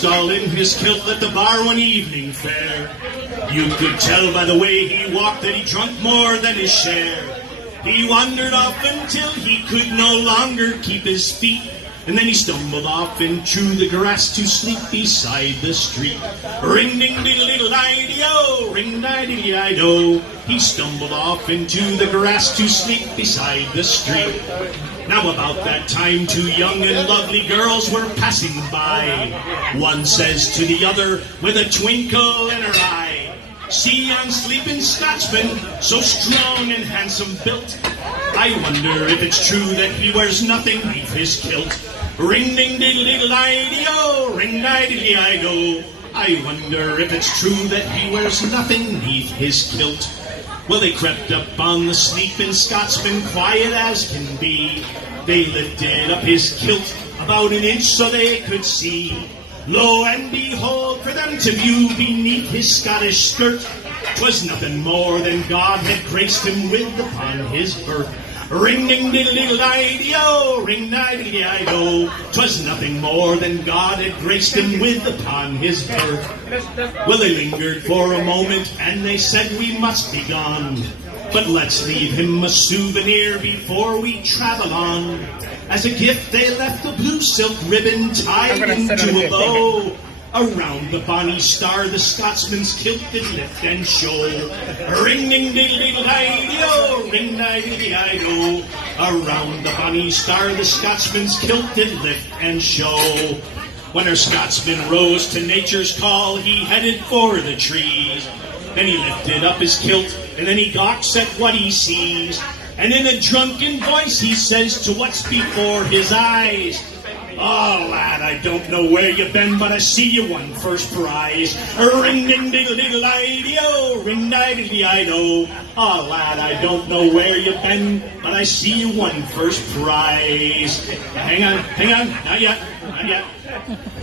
stall in his kilt at the bar one evening fair. You could tell by the way he walked that he drunk more than his share. He wandered off until he could no longer keep his feet, and then he stumbled off into the grass to sleep beside the street. Ring-ding-diddle-diddle-i-dee-o, ring-di-diddle-i-do. He stumbled off into the grass to sleep beside the street. Now about that time, two young and lovely girls were passing by. One says to the other with a twinkle in her eye, "See yon sleeping Scotsman, so strong and handsome built. I wonder if it's true that he wears nothing neath his kilt. Ring-ding-diddle-diddle-i-dee-o, ring-di-diddle-i-do. I wonder if it's true that he wears nothing neath his kilt." Well, they crept up on the sleeping Scotsman, quiet as can be. They lifted up his kilt about an inch so they could see. Lo and behold, for them to view beneath his Scottish skirt, 'twas nothing more than God had graced him with upon his birth. Ring-ding-diddle-diddle-i-dee-o, ring-di-diddle-i-do. 'Twas nothing more than God had graced him with upon his birth. Well, they lingered for a moment, and they said, "We must be gone, but let's leave him a souvenir before we travel on." As a gift, they left the blue silk ribbon tied into a bow. Around the bonny star, the Scotsman's kilt did lift and show. Ring-ding-diddle-diddle-i-dee-o, ring-di-diddle-i-do. Around the bonny star, the Scotsman's kilt did lift and show. When our Scotsman rose to nature's call, he headed for the trees. Then he lifted up his kilt, and then he gawks at what he sees. And in a drunken voice he says to what's before his eyes, "Oh, lad, I don't know where you've been, but I see you won first prize. Ring-ding-diddle-diddle-i-dee-o, ring-di-diddle-i-do. Oh, lad, I don't know where you've been, but I see you won first prize." Hang on, not yet.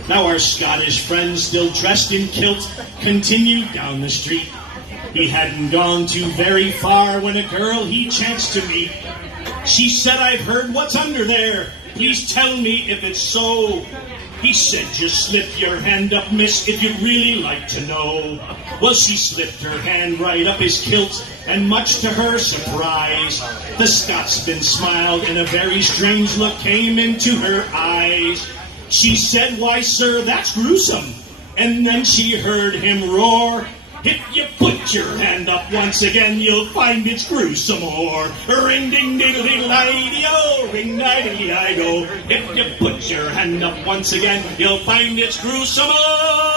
Now our Scottish friend, still dressed in kilt, continued down the street. He hadn't gone too very far when a girl he chanced to meet. She said, "I've heard what's under there. Please tell me if it's so." He said, "Just slip your hand up, miss, if you'd really like to know." Well, she slipped her hand right up his kilt, and much to her surprise, the Scotsman smiled, and a very strange look came into her eyes. She said, "Why, sir, that's gruesome." And then she heard him roar, "If you put your hand up once again, you'll find it's gruesome more. Ring-ding-diddle-diddle-i-dee-o, ring-di-diddle-i-do. If you put your hand up once again, you'll find it's gruesome more."